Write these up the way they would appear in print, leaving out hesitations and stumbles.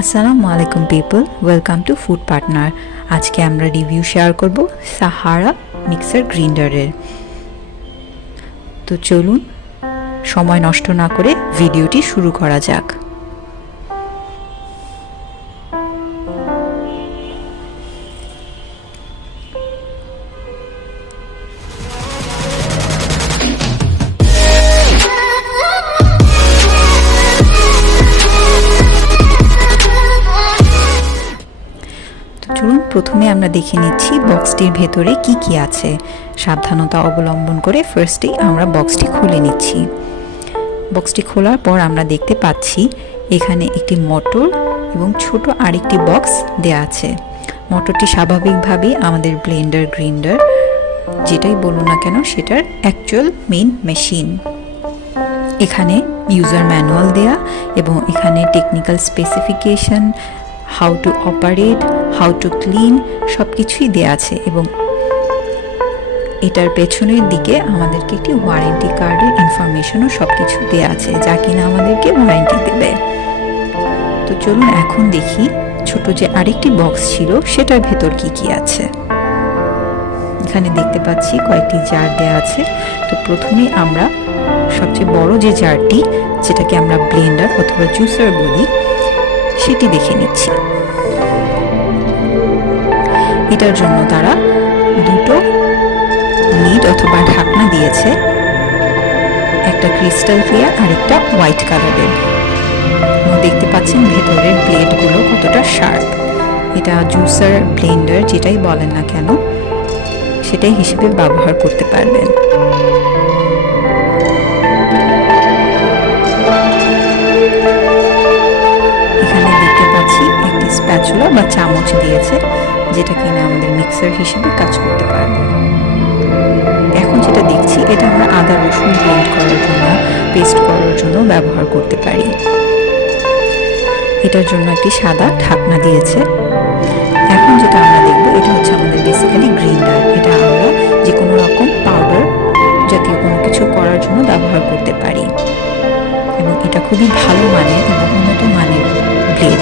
আসসালামু আলাইকুম people, welcome to food partner. আজকে আমরা রিভিউ শেয়ার করব সাহারা মিক্সার গ্রাইন্ডারের। তো চলুন সময় নষ্ট না করে ভিডিওটি শুরু করা যাক। চলুন প্রথমে আমরা দেখে নিচ্ছি বক্সটির ভেতরে কি কি আছে। সাবধানতা অবলম্বন করে ফার্স্টেই আমরা বক্সটি খুলে নিচ্ছি। বক্সটি খোলার পর আমরা দেখতে পাচ্ছি এখানে একটি মোটর এবং ছোট আরেকটি বক্স দেয়া আছে। মোটরটি স্বাভাবিকভাবেই আমাদের ব্লেন্ডার গ্রাইন্ডার যেটাই বলুন না কেন সেটার অ্যাকচুয়াল মেইন মেশিন। এখানে ইউজার ম্যানুয়াল দেয়া এবং এখানে technical specification, how to operate, how to clean সব কিছুই দেওয়া আছে এবং এটার পেছনের দিকে আমাদেরকে একটি ওয়ারেন্টি কার্ডের ইনফরমেশনও সব কিছু দেওয়া আছে যা কিনা আমাদেরকে ওয়ারেন্টি দেবে। তো চলুন এখন দেখি ছোট যে আরেকটি বক্স ছিল সেটার ভেতর কি কি আছে। এখানে দেখতে পাচ্ছি কয়েকটি জার দেওয়া আছে। তো প্রথমে আমরা সবচেয়ে বড় যে জারটি, যেটাকে আমরা ব্লেন্ডার অথবা জুসার বলি, সেটি দেখে নিচ্ছি। এটার জন্য তারা দুটো লিড অথবা ঢাকনা দিয়েছে, একটা ক্রিস্টাল ক্লিয়ার আর একটা হোয়াইট কালারের। দেখতে পাচ্ছেন ভেতরের ব্লেডগুলো কতটা শার্প। এটা জুসার ব্লেন্ডার যেটাই বলেন না কেন সেটাই হিসেবে ব্যবহার করতে পারবেন। এখানে দেখতে পাচ্ছি একটি স্প্যাচুলা বা চামচ দিয়েছে যেটা কিনা আমাদের মিক্সার হিসেবে কাজ করতে পারবে। এখন যেটা দেখছি এটা আমরা আদা রসুন ব্লেন্ড করার জন্য, পেস্ট করার জন্য ব্যবহার করতে পারি। এটার জন্য একটি সাদা ঢাকনা দিয়েছে। এখন যেটা আমরা দেখব এটা হচ্ছে আমাদের বেসিক্যালি গ্রাইন্ডার। এটা আমরা যে কোনো রকম পাউডার জাতীয় কোনো কিছু করার জন্য ব্যবহার করতে পারি এবং এটা খুবই ভালো মানের এবং উন্নত মানের ব্লেড।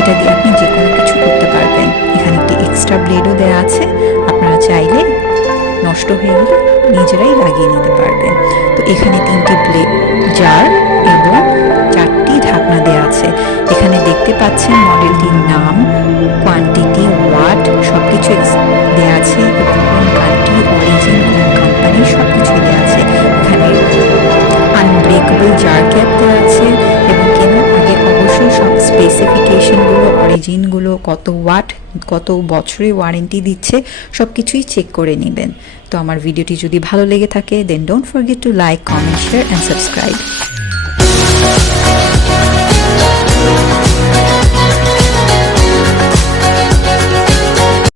এটা দিয়ে আপনি যে কোনো কিছু করতে পারবেন। এখানে একটি এক্সট্রা ব্লেডও দেওয়া আছে, আপনারা চাইলে নষ্ট হয়ে গেলে নিজেরাই লাগিয়ে নিতে পারবেন। তো এখানে 3টি ব্লেড জার এবং 4টি ঢাকনা দেওয়া আছে। এখানে দেখতে পাচ্ছেন মডেলটির নাম, কোয়ান্টিটি, ওয়াট সব কিছু দেওয়া আছে এবং কোন কান্ট্রি, অরিজিন, কোন কোম্পানি সব কিছুই দেওয়া আছে। এখানে আনব্রেকেবল জার ক্যাপ দেওয়া আছে এবং কেনার আগে অবশ্যই সব স্পেসিফিকেশনগুলো, অরিজিনগুলো, কত ওয়াট, কত বছরের ওয়ারেন্টি দিচ্ছে সব কিছুই চেক করে নেবেন। তো আমার ভিডিওটি যদি ভালো লেগে থাকে then don't forget to like, comment, share and subscribe.